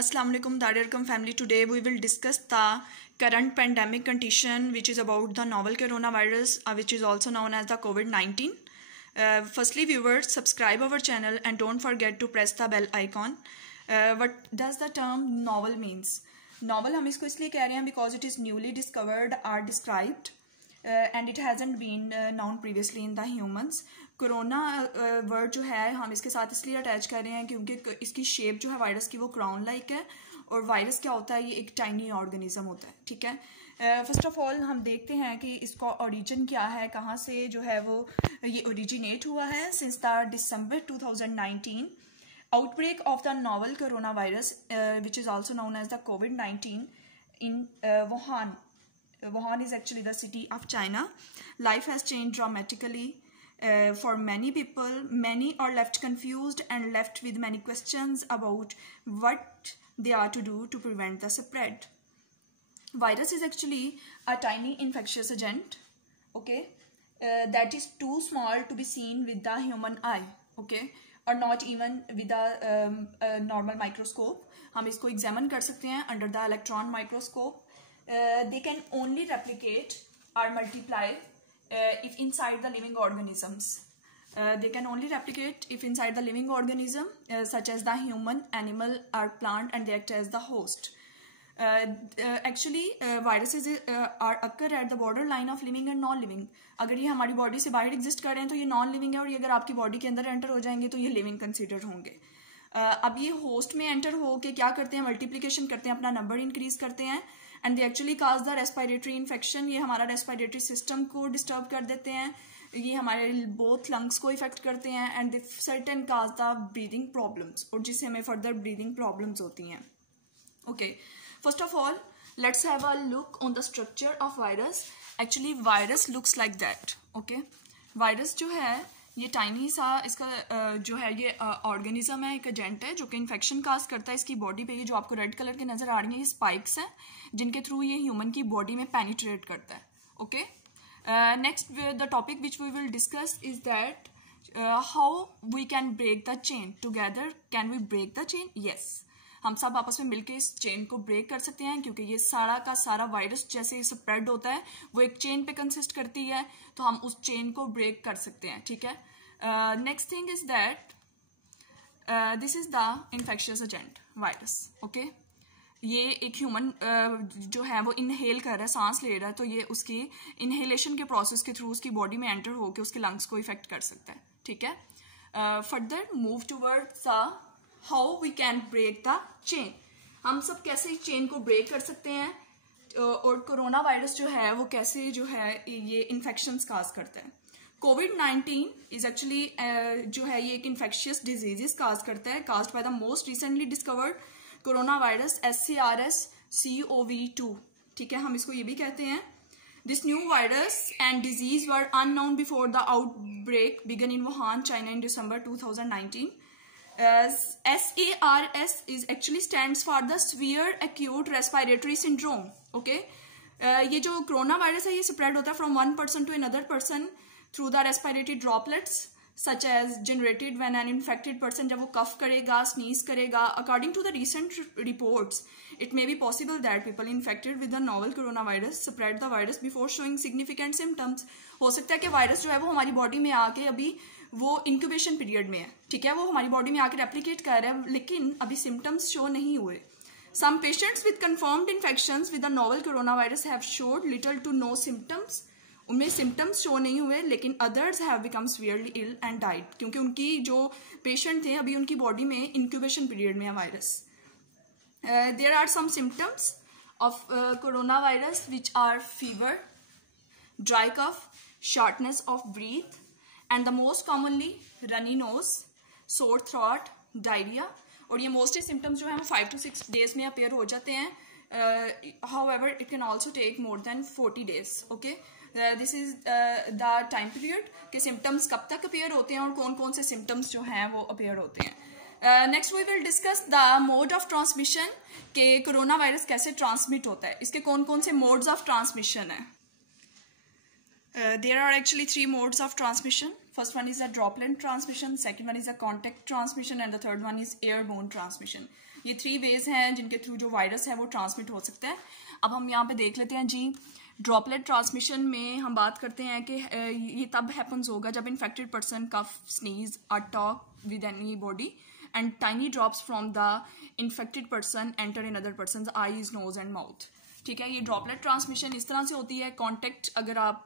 Assalamu alaikum, Dariyarkam family. Today we will discuss the current pandemic condition, which is about the novel coronavirus, which is also known as the COVID-19. Firstly, viewers, subscribe our channel and don't forget to press the bell icon. What does the term novel means? Novel हम इसको इसलिए कह रहे हैं because it is newly discovered or described and it hasn't been known previously in the humans. Corona word जो है हम इसके साथ इसलिए अटैच कर रहे हैं क्योंकि इसकी शेप जो है वायरस की वो क्राउन लाइक है और वायरस क्या होता है, ये एक टाइनी ऑर्गेनिज्म होता है. ठीक है, फर्स्ट ऑफ ऑल हम देखते हैं कि इसका ओरिजिन क्या है, कहाँ से जो है वो ये ओरिजिनेट हुआ है. Since the December 2019 outbreak of the novel coronavirus which is also known as the COVID-19 in Wuhan. Wuhan is actually the city of China. Life has changed dramatically for many people. Many are left confused and left with many questions about what they are to do to prevent the spread. Virus is actually a tiny infectious agent, okay, that is too small to be seen with the human eye, okay, or not even with a normal microscope. हम इसको examine कर सकते हैं under the electron microscope. They can only replicate or multiply if inside the living organisms. They can only replicate if inside the living organism such as the human, animal or plant, and they act as the host. Actually viruses are occur at the borderline of living and non-living. अगर ये हमारी body से बाहर exist कर रहे हैं तो ये नॉन लिविंग है और ये अगर आपकी बॉडी के अंदर एंटर हो जाएंगे तो ये लिविंग कंसिडर होंगे. अब ये होस्ट में एंटर हो के क्या करते हैं, मल्टीप्लिकेशन करते हैं, अपना नंबर इंक्रीज करते हैं and they actually cause the respiratory infection. ये हमारा रेस्पिरेटरी सिस्टम को डिस्टर्ब कर देते हैं, ये हमारे बोथ लंग्स को इफेक्ट करते हैं and they certain cause the breathing problems और जिससे हमें फर्दर ब्रीदिंग प्रॉब्लम्स होती हैं. Okay, first of all let's have a look on the structure of virus. Actually virus looks like that. okay, virus जो है ये टाइनी सा इसका जो है ये ऑर्गेनिज्म है, एक एजेंट है जो कि इन्फेक्शन काज करता है इसकी बॉडी पे. ये जो आपको रेड कलर के नजर आ रही हैं ये स्पाइक्स हैं जिनके थ्रू ये ह्यूमन की बॉडी में पेनिट्रेट करता है. Okay, next the topic which we will discuss is that how we can break the chain together. Can we break the chain? Yes, हम सब आपस में मिलकर इस चेन को ब्रेक कर सकते हैं क्योंकि ये सारा का सारा वायरस जैसे स्प्रेड होता है वो एक चेन पे कंसिस्ट करती है, तो हम उस चेन को ब्रेक कर सकते हैं. ठीक है, next thing is that this is the infectious agent virus. Okay, ये एक ह्यूमन जो है वो इनहेल कर रहा है, सांस ले रहा है, तो ये उसकी इनहेलेशन के प्रोसेस के थ्रू उसकी बॉडी में एंटर होकर उसके लंग्स को इफेक्ट कर सकता है. ठीक है, further move towards the how we can break the chain. हम सब कैसे चेन को ब्रेक कर सकते हैं और कोरोना वायरस जो है वो कैसे जो है ये इन्फेक्शंस काज करता है. कोविड-19 इज एक्चुअली जो है ये एक इन्फेक्शियस डिजीजेस काज करता है, caused by the most recently discovered corona virus SARS-CoV-2. ठीक है, हम इसको ये भी कहते हैं. This new virus and disease were unknown before the outbreak began in Wuhan, China in December 2019. SARS is actually stands for the severe acute respiratory syndrome. Okay, ये जो कोरोना वायरस है ये स्प्रेड होता है from one person to another person through the respiratory droplets such as generated when an infected person जब वो cough करेगा, sneeze करेगा. According to the recent reports it may be possible that people infected with the novel corona virus spread the virus before showing significant symptoms. हो सकता है कि virus जो है वो हमारी बॉडी में आके अभी वो इंक्यूबेशन पीरियड में है. ठीक है, वो हमारी बॉडी में आके रेप्लिकेट कर रहा है लेकिन अभी सिम्टम्स शो नहीं हुए. Some patients with confirmed infections with the novel corona virus have showed little to no symptoms. उनमें सिम्टम्स शो नहीं हुए लेकिन others have become severely ill and died क्योंकि उनकी जो पेशेंट थे अभी उनकी बॉडी में इंक्यूबेशन पीरियड में है virus. There are some symptoms of corona virus which are fever, dry cough, shortness of breath and the most commonly runny nose, sore throat, diarrhea. और ये मोस्टली सिम्टम्स जो है वो 5 to 6 days में appear हो जाते हैं. However it can also take more than 40 days. Okay, this is the time period कि सिम्टम्स कब तक अपेयर होते हैं और कौन कौन से सिम्टम्स जो हैं वो अपेयर होते हैं. Next we will discuss the mode of transmission के कोरोना वायरस कैसे ट्रांसमिट होता है, इसके कौन कौन से मोड्स ऑफ ट्रांसमिशन है. There are actually 3 modes of transmission. First one is a droplet transmission, second one is a contact transmission and the third one is airborne transmission. ये 3 ways हैं जिनके थ्रू जो वायरस है वो transmit हो सकता है. अब हम यहाँ पे देख लेते हैं जी. ड्रॉपलेट ट्रांसमिशन में हम बात करते हैं कि ये तब हैपन्स होगा जब इन्फेक्टेड पर्सन कफ, स्नीज और talk with anybody and tiny drops from the infected person enter in other person eyes, nose and mouth. ठीक है, ये ड्रॉपलेट ट्रांसमिशन इस तरह से होती है. कॉन्टेक्ट, अगर आप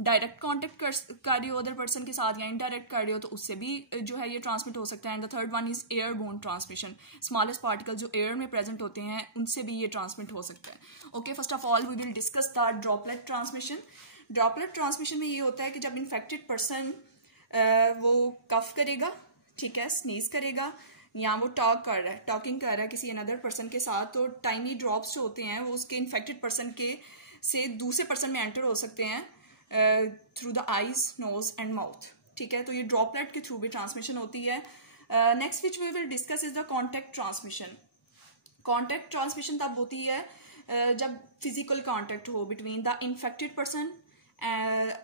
डायरेक्ट कॉन्टेक्ट कर रहे हो अदर पर्सन के साथ या इनडायरेक्ट कर रहे हो तो उससे भी जो है ये ट्रांसमिट हो सकता है. And the third one is airborne transmission. Smallest particle जो एयर में प्रेजेंट होते हैं उनसे भी ये ट्रांसमिट हो सकता है. Okay, first of all we will discuss the droplet transmission. Droplet transmission में ये होता है कि जब इन्फेक्टेड पर्सन वो कफ करेगा, ठीक है, स्नीज करेगा या वो टॉकिंग कर रहा है किसी अनदर पर्सन के साथ, तो टाइनी ड्रॉप्स जो होते हैं वो उसके इन्फेक्टेड पर्सन के से दूसरे पर्सन में एंटर हो सकते हैं through the eyes, nose and mouth. ठीक है, तो ये ड्रॉपलेट के थ्रू भी ट्रांसमिशन होती है. Next which we will discuss is the contact transmission. Contact transmission तब होती है जब फिजिकल कॉन्टैक्ट हो बिटवीन द इन्फेक्टेड पर्सन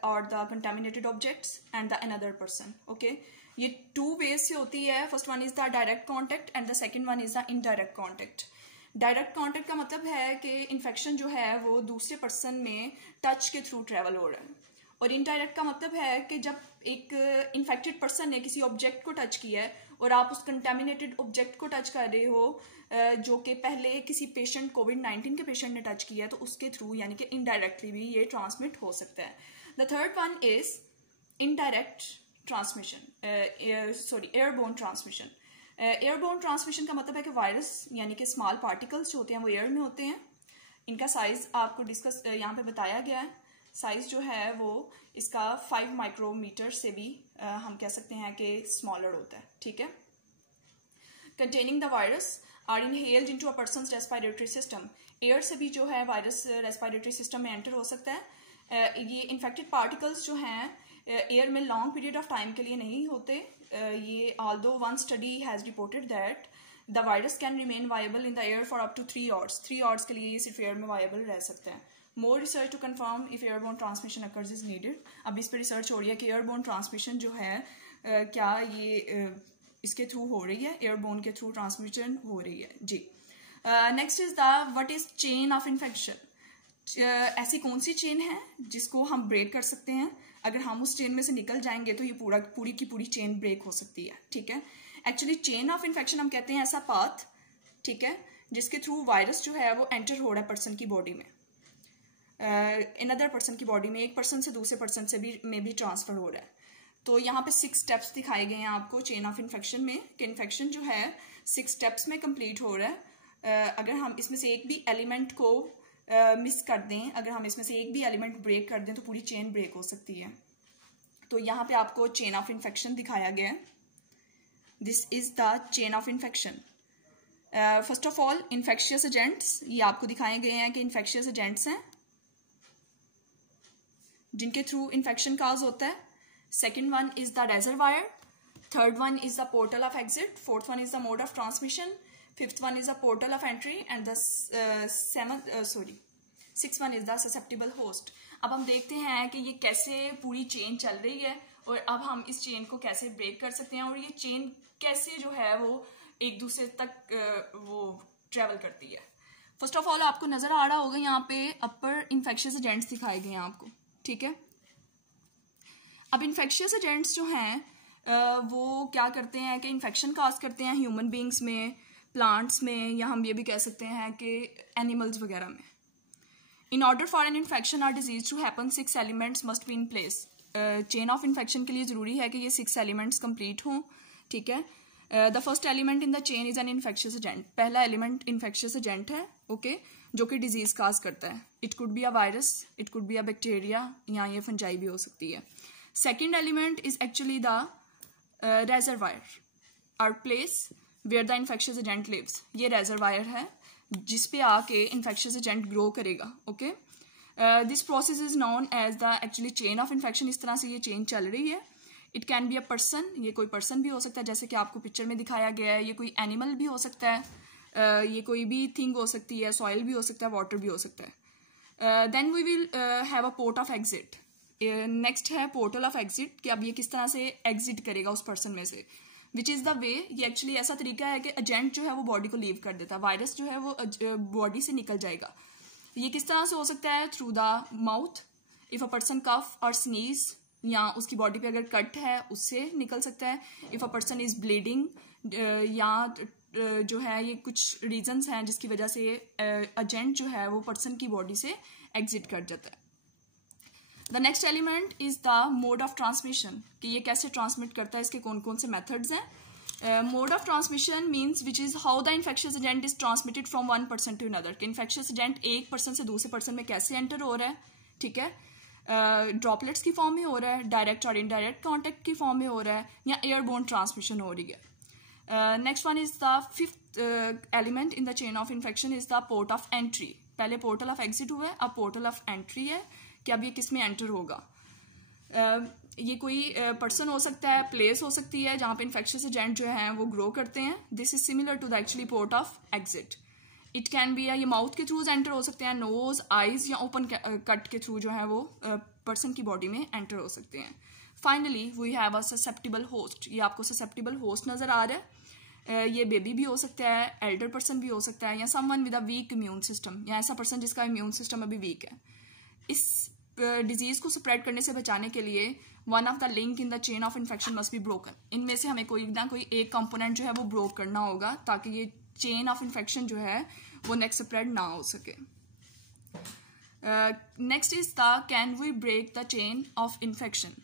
और the contaminated objects and the another person. Okay, ये 2 ways से होती है. First one is the direct contact and the second one is the indirect contact. Direct contact का मतलब है कि इन्फेक्शन जो है वो दूसरे पर्सन में टच के थ्रू ट्रेवल हो रहा है. और इनडायरेक्ट का मतलब है कि जब एक इन्फेक्टेड पर्सन ने किसी ऑब्जेक्ट को टच किया है और आप उस कंटेमिनेटेड ऑब्जेक्ट को टच कर रहे हो जो कि पहले किसी पेशेंट, कोविड-19 के पेशेंट ने टच किया है, तो उसके थ्रू यानी कि इनडायरेक्टली भी ये ट्रांसमिट हो सकता है. The third one is indirect transmission, airborne transmission. Airborne transmission का मतलब है कि वायरस यानी कि स्मॉल पार्टिकल्स जो होते हैं वो एयर में होते हैं. इनका साइज आपको डिस्कस यहाँ पे बताया गया है. साइज जो है वो इसका 5 माइक्रोमीटर से भी हम कह सकते हैं कि स्मॉलर होता है. ठीक है, containing the virus are inhaled into a person's respiratory system. Air से भी जो है वायरस रेस्पिरेटरी सिस्टम में एंटर हो सकता है. ये इन्फेक्टेड पार्टिकल्स जो हैं एयर में लॉन्ग पीरियड ऑफ टाइम के लिए नहीं होते. ये although one study has reported that the virus can remain viable in the air for up to 3 hours. 3 hours के लिए ये सिर्फ एयर में वायबल रह सकते हैं. More research to confirm if airborne transmission occurs is needed. अब इस पर रिसर्च हो रही है कि एयरबोर्न ट्रांसमिशन जो है क्या ये इसके थ्रू हो रही है, एयरबोर्न के थ्रू ट्रांसमिशन हो रही है जी. Next is the what is chain of infection. ऐसी कौन सी चेन है जिसको हम ब्रेक कर सकते हैं. अगर हम उस चेन में से निकल जाएंगे तो ये पूरी की पूरी चेन ब्रेक हो सकती है. ठीक है, एक्चुअली चेन ऑफ इन्फेक्शन हम कहते हैं ऐसा पाथ, ठीक है, जिसके थ्रू वायरस जो है वो एंटर हो रहा है पर्सन की बॉडी में, अनदर पर्सन की बॉडी में, एक पर्सन से दूसरे पर्सन से भी ट्रांसफर हो रहा है. तो यहाँ पे 6 स्टेप्स दिखाए गए हैं आपको चेन ऑफ इन्फेक्शन में कि इन्फेक्शन जो है 6 स्टेप्स में कंप्लीट हो रहा है. अगर हम इसमें से एक भी एलिमेंट को मिस कर दें, अगर हम इसमें से एक भी एलिमेंट ब्रेक कर दें तो पूरी चेन ब्रेक हो सकती है. तो यहाँ पे आपको चेन ऑफ इन्फेक्शन दिखाया गया है. This is the chain of infection. First of all infectious agents, ये आपको दिखाए गए हैं कि इन्फेक्शियस एजेंट्स हैं जिनके थ्रू इन्फेक्शन काज होता है. Second one is the reservoir. Third one is the portal of exit. Fourth one is the mode of transmission. Fifth one is the portal of entry and the sixth one is the susceptible host. अब हम देखते हैं कि ये कैसे पूरी chain चल रही है और अब हम इस चेन को कैसे ब्रेक कर सकते हैं और ये चेन कैसे जो है वो एक दूसरे तक वो ट्रेवल करती है. फर्स्ट ऑफ ऑल आपको नजर आ रहा होगा यहाँ पे अपर इन्फेक्शियस एजेंट्स दिखाए गए हैं आपको. ठीक है, अब इन्फेक्शियस एजेंट्स जो हैं वो क्या करते हैं कि इन्फेक्शन काज करते हैं ह्यूमन बींग्स में, प्लांट्स में, या हम ये भी कह सकते हैं कि एनिमल्स वगैरह में. In order for an infection और disease to happen 6 elements must be in place. Chain of infection के लिए ज़रूरी है कि ये 6 एलिमेंट्स कंप्लीट हों. ठीक है, the first element in the chain is an infectious agent. पहला एलिमेंट इन्फेक्शियस एजेंट है, ओके, जो कि डिजीज काज करता है. It could be a virus, it could be a bacteria, या ये फंजाई भी हो सकती है. Second element is actually the reservoir और place where the infectious agent lives. ये रेजरवायर है जिस पे आके इन्फेक्शियस एजेंट ग्रो करेगा. Okay, this process is known as the actually chain of infection. इस तरह से ये चेन चल रही है. It can be a person, ये कोई पर्सन भी हो सकता है जैसे कि आपको पिक्चर में दिखाया गया है. ये कोई एनिमल भी हो सकता है, ये कोई भी थिंग हो सकती है, सॉइल भी हो सकता है, वाटर भी हो सकता है. Then we will have a port of exit. Next है पोर्टल ऑफ एग्जिट, कि अब ये किस तरह से एग्जिट करेगा उस पर्सन में से, विच इज़ द वे, ये एक्चुअली ऐसा तरीका है कि एजेंट जो है वो बॉडी को लीव कर देता है, वायरस जो है वो बॉडी से निकल जाएगा। ये किस तरह से हो सकता है? Through the mouth, if a person cough और स्नीज, या उसकी बॉडी पे अगर कट है उससे निकल सकता है। If a person is bleeding, या जो है ये कुछ रीजंस हैं जिसकी वजह से एजेंट जो है वो पर्सन की बॉडी से एग्जिट कर जाता है। The next element is the mode of transmission, कि ये कैसे ट्रांसमिट करता है, इसके कौन कौन से मेथड्स हैं। Mode of transmission means which is how the infectious agent is transmitted from one person to another, कि इन्फेक्शियस एजेंट एक पर्सन से दूसरे पर्सन में कैसे एंटर हो रहा है, ठीक है, ड्रॉपलेट्स की फॉर्म में हो रहा है, डायरेक्ट और इनडायरेक्ट कॉन्टेक्ट की फॉर्म में हो रहा है, या एयरबोर्न ट्रांसमिशन हो रही है। Next one is the fifth element in the chain of infection is the port of entry. पहले पोर्टल ऑफ एग्जिट हुआ है, अब पोर्टल ऑफ एंट्री है कि अब ये किस में एंटर होगा। ये कोई पर्सन हो सकता है, प्लेस हो सकती है जहाँ पे इन्फेक्शियस एजेंट जो है वो ग्रो करते हैं। This is similar to the actually port of exit. It can be ये माउथ के थ्रू एंटर हो सकते हैं, नोज, आईज, या ओपन कट के थ्रू जो है वो पर्सन की बॉडी में एंटर हो सकते हैं। Finally we have a susceptible host. ये आपको ससेप्टिबल होस्ट नजर आ रहा है। ये बेबी भी हो सकता है, एल्डर पर्सन भी हो सकता है, या someone with a week immune system, या ऐसा पर्सन जिसका इम्यून सिस्टम अभी वीक है। इस डिजीज को स्प्रेड करने से बचाने के लिए one of the link in the chain of infection must be broken. इनमें से हमें कोई ना कोई एक कंपोनेंट जो है वो ब्रोक करना होगा ताकि ये चेन ऑफ इन्फेक्शन जो है वो नेक्स्ट स्प्रेड ना हो सके। Next is the can we break the chain of infection.